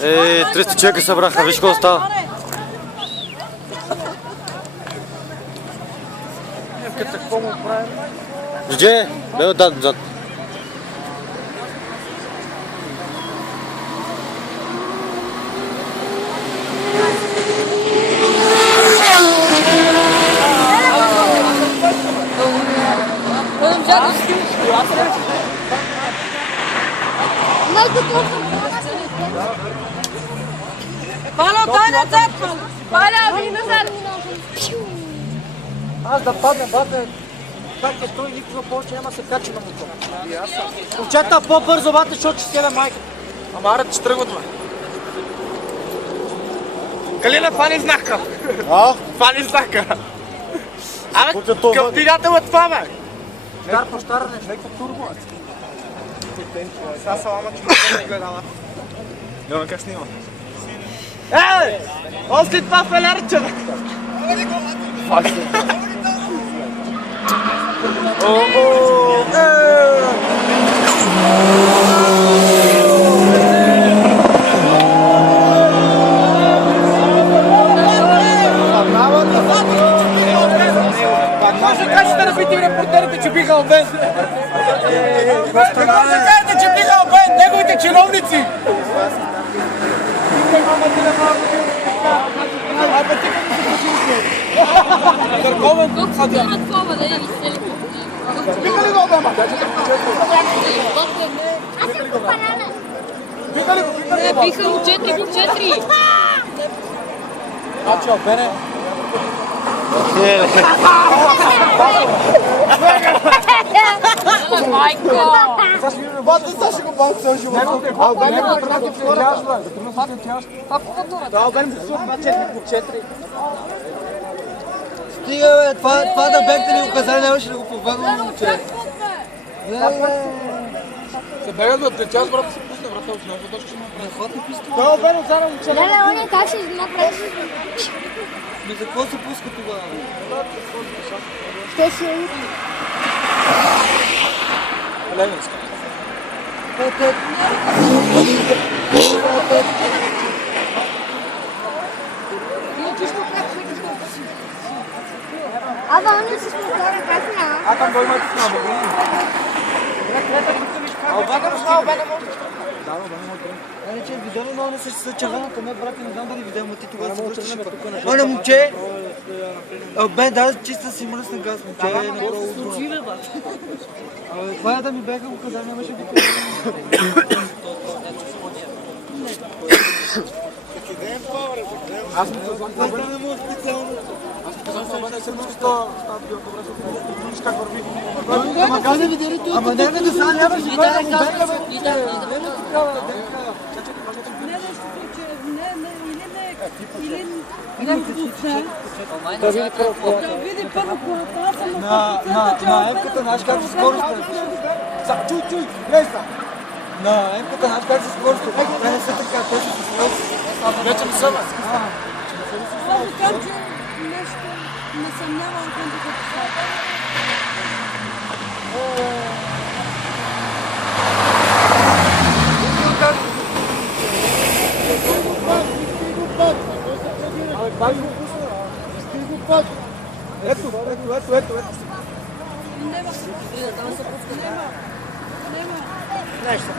300 човека събраха, виж какво става. Где? Бе отзад. Пало, дай назад! Паля, ви назад! Аз да падна, бате, как е той никога повече няма се качи на мотор. Момчета по-бързо, бате, защото ще стеля майка. Ама арът ще тръгват, ме. Калина, фани знака. Фани знака. Абе, към двигател е това, бе. Штар по штар, нещо турбо. Сега салама, че не гледам. Няма как снима. Още това фелерче, бе. Може да кажете на бити репортерите, че биха обен. Може да кажете, че биха обен, неговите чиновници. Колко се дърат това, да я изцели? Биха ли го обен? Не, биха му 4x4. Значи обене. Майко! Сега ще го банк цял живот. А обене го тръгнати в хората. Да, обене се слух на 4x4. Стига, бе, това да бехте ни указали, нямаше да го побегвам, момче. Се бегат, бе, пред час, брат, се пусне, брат, от много точки. Да, обене отзара момче. Леле, он как ще направиш? Но за какво се пуска тогава? Ще си е утре. Ленинска. Абе, он си спокойно красна. А там дойма ти сняма, бе. А обене му става, обене може. Да, обене може. Али, че видео ли много не се чаганата, ме брат, не знам дали видео, ма ти тогава се връщаш пък. Оля, момче! Бе, да, чиста си мръсна газ, момче, е направо отбора. Абе, това е да ми беха указали, нямаше да Аз му казвам, това не мога специално. Ама каза видели той. Ама не да са, нямаше да бъде му беха, бе. На емката, знаеш как се скорост. Чуй, гледай са. На емката, знаеш как се скорост. Не са така, той се скорост. вече не съм. Не съмнявам към това. Ето. Няма. Нещо.